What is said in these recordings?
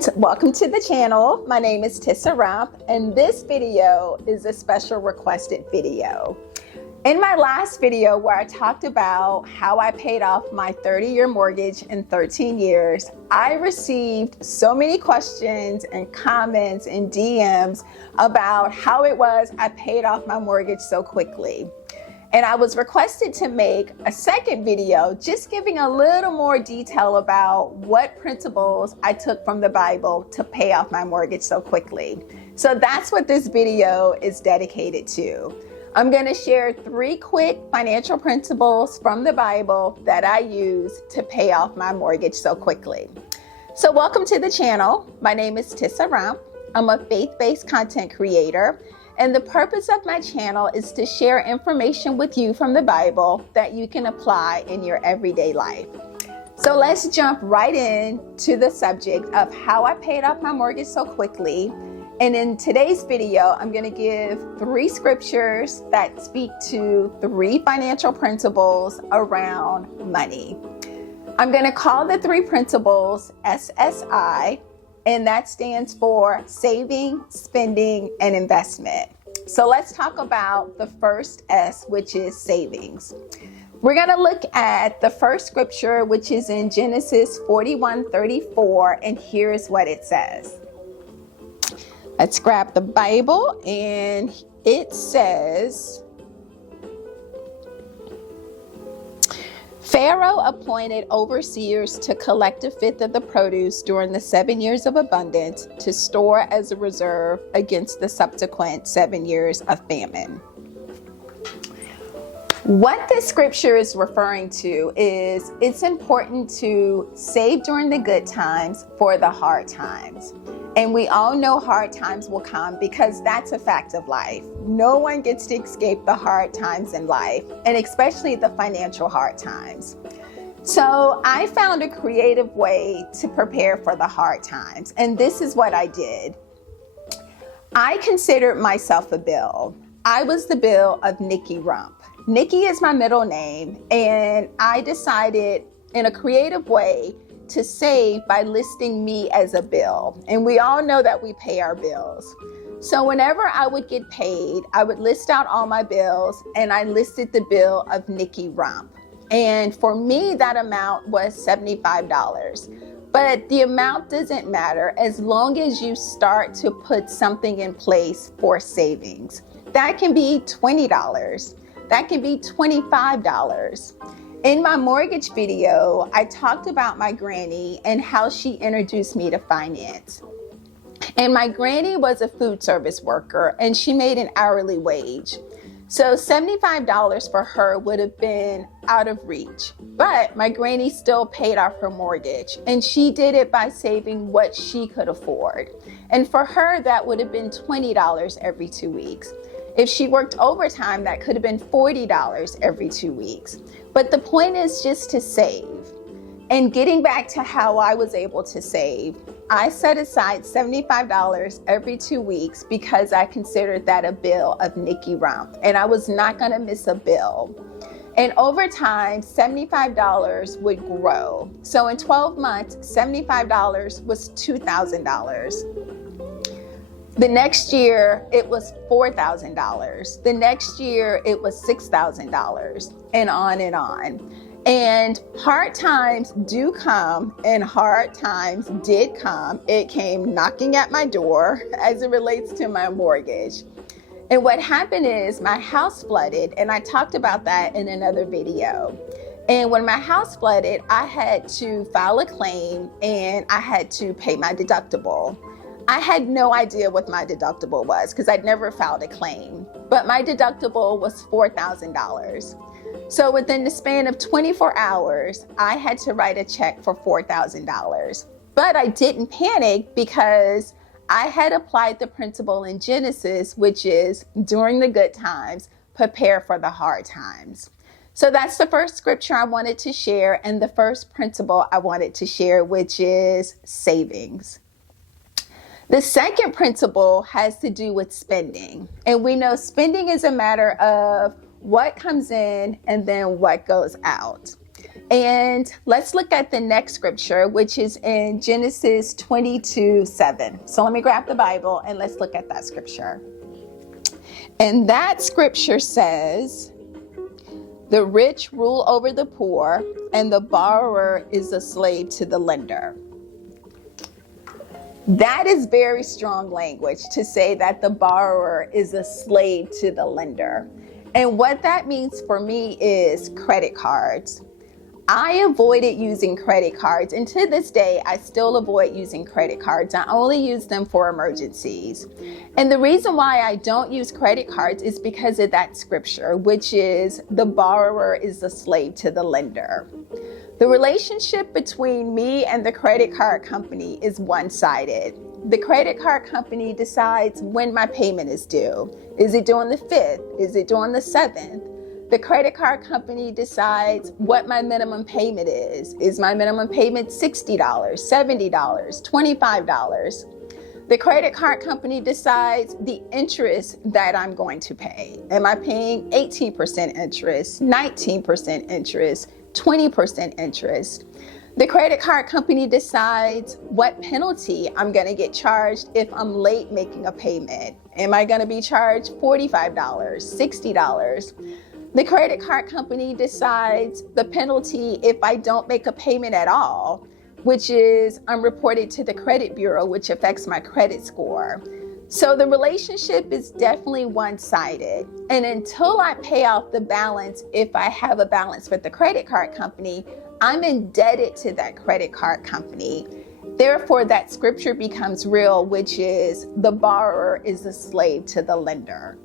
And welcome to the channel. My name is Tissa Rump, and this video is a special requested video. In my last video where I talked about how I paid off my 30-year mortgage in 13 years, I received so many questions and comments and DMs about how it was I paid off my mortgage so quickly. And I was requested to make a second video just giving a little more detail about what principles I took from the Bible to pay off my mortgage so quickly. So that's what this video is dedicated to. I'm going to share 3 quick financial principles from the Bible that I use to pay off my mortgage so quickly. So welcome to the channel. My name is Tissa Rump. I'm a faith-based content creator. And the purpose of my channel is to share information with you from the Bible that you can apply in your everyday life. So let's jump right into the subject of how I paid off my mortgage so quickly. And in today's video, I'm going to give 3 scriptures that speak to 3 financial principles around money. I'm going to call the 3 principles SSI. And that stands for saving, spending, and investment. So let's talk about the first S, which is savings. We're going to look at the first scripture, which is in Genesis 41:34, and here's what it says. Let's grab the Bible, and it says, Pharaoh appointed overseers to collect 1/5 of the produce during the 7 years of abundance to store as a reserve against the subsequent 7 years of famine. What this scripture is referring to is it's important to save during the good times for the hard times. And we all know hard times will come because that's a fact of life. No one gets to escape the hard times in life, and especially the financial hard times. So I found a creative way to prepare for the hard times, and this is what I did. I considered myself a bill. I was the bill of Nikki Rump. Nikki is my middle name, and I decided in a creative way to save by listing me as a bill. And we all know that we pay our bills. So whenever I would get paid, I would list out all my bills, and I listed the bill of Nikki Rump. And for me, that amount was $75. But the amount doesn't matter as long as you start to put something in place for savings. That can be $20. That can be $25. In my mortgage video, I talked about my granny and how she introduced me to finance. And my granny was a food service worker, and she made an hourly wage. So $75 for her would have been out of reach. But my granny still paid off her mortgage, and she did it by saving what she could afford. And for her, that would have been $20 every 2 weeks. If she worked overtime, that could have been $40 every 2 weeks. But the point is just to save. And getting back to how I was able to save, I set aside $75 every 2 weeks because I considered that a bill of Nikki Rump, and I was not going to miss a bill. And over time, $75 would grow. So in 12 months, $75 was $2,000. The next year, it was $4,000. The next year, it was $6,000, and on and on. And hard times do come, and hard times did come. It came knocking at my door as it relates to my mortgage. And what happened is my house flooded, and I talked about that in another video. And when my house flooded, I had to file a claim, and I had to pay my deductible. I had no idea what my deductible was because I'd never filed a claim, but my deductible was $4,000. So within the span of 24 hours, I had to write a check for $4,000. But I didn't panic because I had applied the principle in Genesis, which is during the good times, prepare for the hard times. So that's the first scripture I wanted to share, and the first principle I wanted to share, which is savings. The second principle has to do with spending. And we know spending is a matter of what comes in and then what goes out. And let's look at the next scripture, which is in Genesis 22:7. So let me grab the Bible and let's look at that scripture. And that scripture says, "The rich rule over the poor, and the borrower is a slave to the lender." That is very strong language to say that the borrower is a slave to the lender. And what that means for me is credit cards. I avoided using credit cards, and to this day, I still avoid using credit cards. I only use them for emergencies. And the reason why I don't use credit cards is because of that scripture, which is the borrower is a slave to the lender. The relationship between me and the credit card company is one-sided. The credit card company decides when my payment is due. Is it due on the 5th? Is it due on the 7th? The credit card company decides what my minimum payment is. Is my minimum payment $60, $70, $25? The credit card company decides the interest that I'm going to pay. Am I paying 18% interest, 19% interest, 20% interest? The credit card company decides what penalty I'm going to get charged if I'm late making a payment. Am I going to be charged $45, $60? The credit card company decides the penalty if I don't make a payment at all, which is I'm reported to the credit bureau, which affects my credit score. So the relationship is definitely one-sided. And until I pay off the balance, if I have a balance with the credit card company, I'm indebted to that credit card company. Therefore, that scripture becomes real, which is the borrower is a slave to the lender.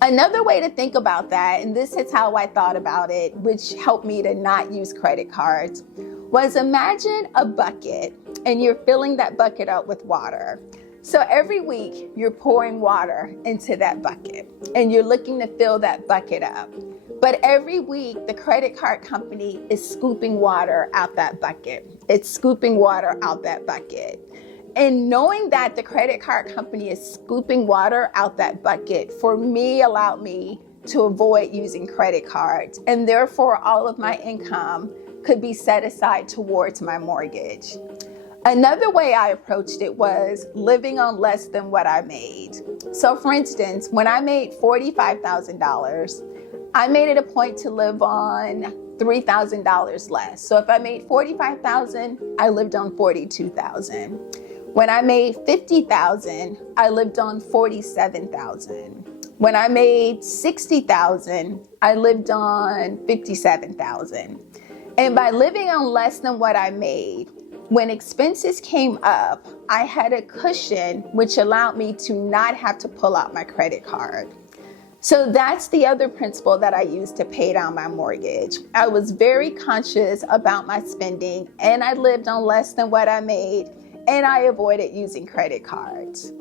Another way to think about that, and this is how I thought about it, which helped me to not use credit cards, was imagine a bucket and you're filling that bucket up with water. So every week you're pouring water into that bucket and you're looking to fill that bucket up. But every week the credit card company is scooping water out that bucket. It's scooping water out that bucket. And knowing that the credit card company is scooping water out that bucket, for me, allowed me to avoid using credit cards. And therefore, all of my income could be set aside towards my mortgage. Another way I approached it was living on less than what I made. So for instance, when I made $45,000, I made it a point to live on $3,000 less. So if I made $45,000, I lived on $42,000. When I made $50,000, I lived on $47,000. When I made $60,000, I lived on $57,000. And by living on less than what I made, when expenses came up, I had a cushion which allowed me to not have to pull out my credit card. So that's the other principle that I used to pay down my mortgage. I was very conscious about my spending, and I lived on less than what I made, and I avoided using credit cards.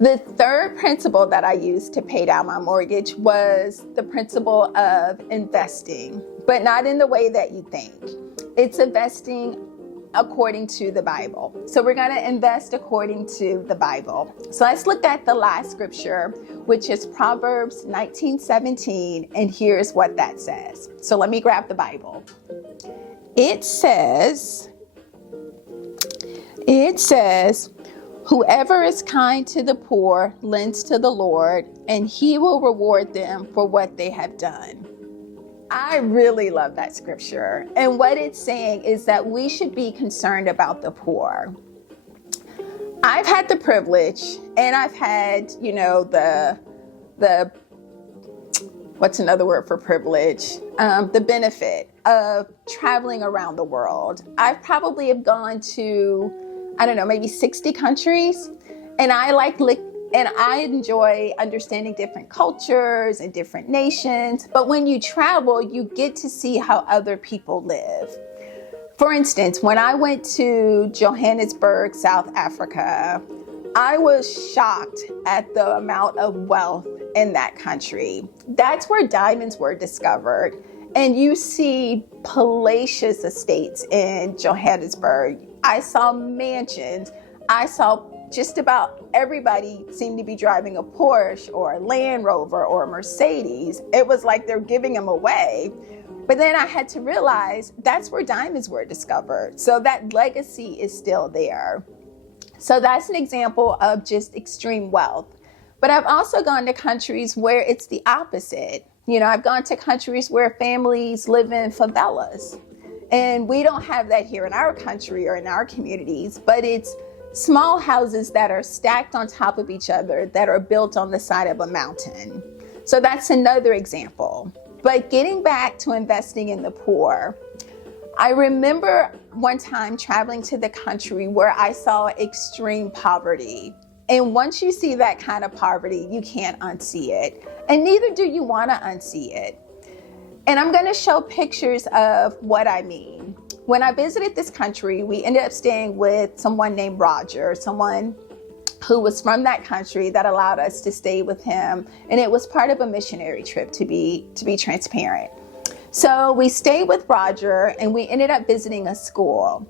The third principle that I used to pay down my mortgage was the principle of investing, but not in the way that you think. It's investing according to the Bible. So we're going to invest according to the Bible. So let's look at the last scripture, which is Proverbs 19:17, and here's what that says. So let me grab the Bible. It says, "Whoever is kind to the poor lends to the Lord, and he will reward them for what they have done." I really love that scripture. And what it's saying is that we should be concerned about the poor. I've had the privilege, and I've had, the what's another word for privilege? The benefit of traveling around the world. I probably have gone to, maybe 60 countries. And I enjoy understanding different cultures and different nations. But when you travel, you get to see how other people live. For instance, when I went to Johannesburg, South Africa, I was shocked at the amount of wealth in that country. That's where diamonds were discovered. And you see palatial estates in Johannesburg. I saw mansions. I saw just about everybody seemed to be driving a Porsche or a Land Rover or a Mercedes. It was like they're giving them away. But then I had to realize that's where diamonds were discovered. So that legacy is still there. So that's an example of just extreme wealth. But I've also gone to countries where it's the opposite. I've gone to countries where families live in favelas. And we don't have that here in our country or in our communities, but it's small houses that are stacked on top of each other that are built on the side of a mountain. So that's another example. But getting back to investing in the poor, I remember one time traveling to the country where I saw extreme poverty. And once you see that kind of poverty, you can't unsee it. And neither do you want to unsee it. And I'm going to show pictures of what I mean. When I visited this country, we ended up staying with someone named Roger, someone who was from that country that allowed us to stay with him. And it was part of a missionary trip, to be transparent. So we stayed with Roger and we ended up visiting a school.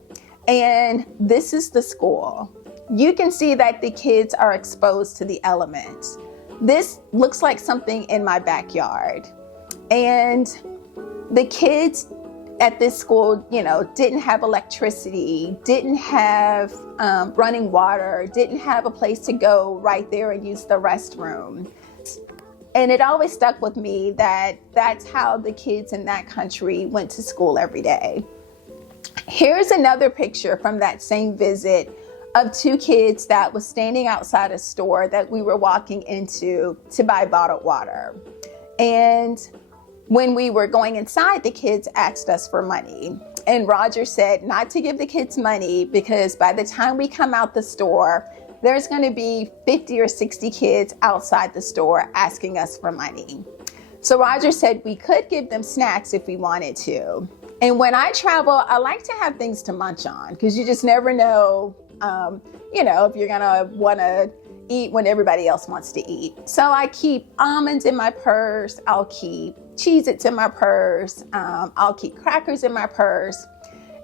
And this is the school. You can see that the kids are exposed to the elements. This looks like something in my backyard. And the kids at this school, didn't have electricity, didn't have running water, didn't have a place to go right there and use the restroom. And it always stuck with me that that's how the kids in that country went to school every day. Here's another picture from that same visit of two kids that was standing outside a store that we were walking into to buy bottled water. And when we were going inside, the kids asked us for money. And Roger said not to give the kids money because by the time we come out the store, there's going to be 50 or 60 kids outside the store asking us for money. So Roger said we could give them snacks if we wanted to. And when I travel, I like to have things to munch on because you just never know, if you're going to want to eat when everybody else wants to eat. So I keep almonds in my purse. I'll keep Cheez-Its in my purse. I'll keep crackers in my purse.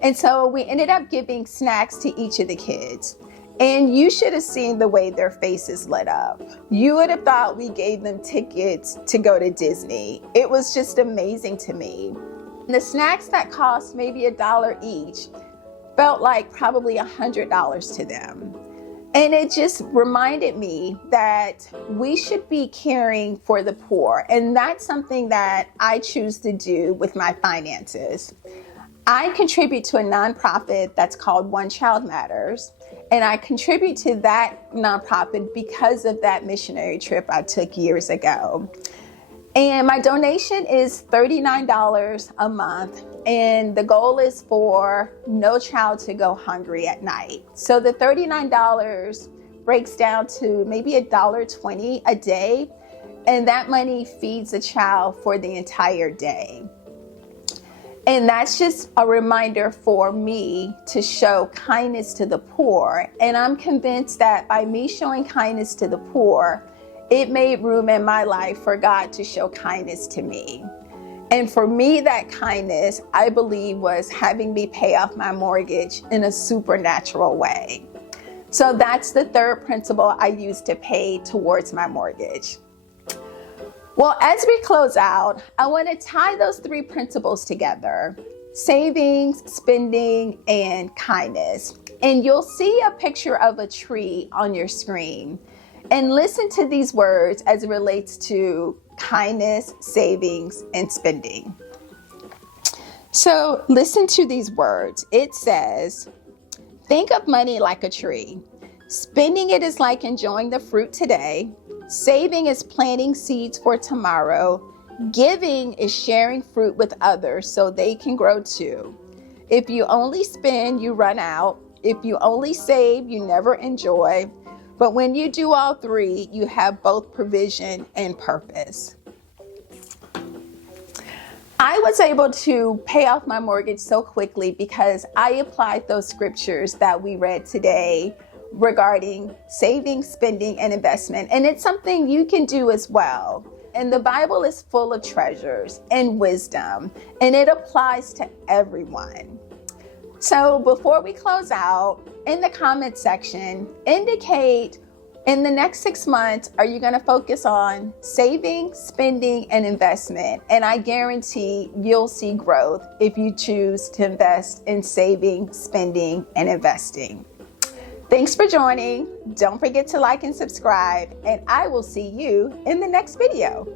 And so we ended up giving snacks to each of the kids. And you should have seen the way their faces lit up. You would have thought we gave them tickets to go to Disney. It was just amazing to me. The snacks that cost maybe $1 each felt like probably $100 to them. And it just reminded me that we should be caring for the poor. And that's something that I choose to do with my finances. I contribute to a nonprofit that's called One Child Matters. And I contribute to that nonprofit because of that missionary trip I took years ago. And my donation is $39 a month. And the goal is for no child to go hungry at night. So the $39 breaks down to maybe $1.20 a day. And that money feeds a child for the entire day. And that's just a reminder for me to show kindness to the poor. And I'm convinced that by me showing kindness to the poor, it made room in my life for God to show kindness to me. And for me, that kindness, I believe, was having me pay off my mortgage in a supernatural way. So that's the third principle I use to pay towards my mortgage. Well, as we close out, I want to tie those three principles together: savings, spending, and kindness. And you'll see a picture of a tree on your screen. And listen to these words as it relates to kindness, savings, and spending. So listen to these words. It says, think of money like a tree. Spending it is like enjoying the fruit today. Saving is planting seeds for tomorrow. Giving is sharing fruit with others so they can grow too. If you only spend, you run out. If you only save, you never enjoy. But when you do all three, you have both provision and purpose. I was able to pay off my mortgage so quickly because I applied those scriptures that we read today regarding saving, spending, and investment. And it's something you can do as well. And the Bible is full of treasures and wisdom, and it applies to everyone. So before we close out, in the comment section, indicate In the next 6 months, are you going to focus on saving, spending, and investment? And I guarantee you'll see growth if you choose to invest in saving, spending, and investing. Thanks for joining. Don't forget to like and subscribe, and I will see you in the next video.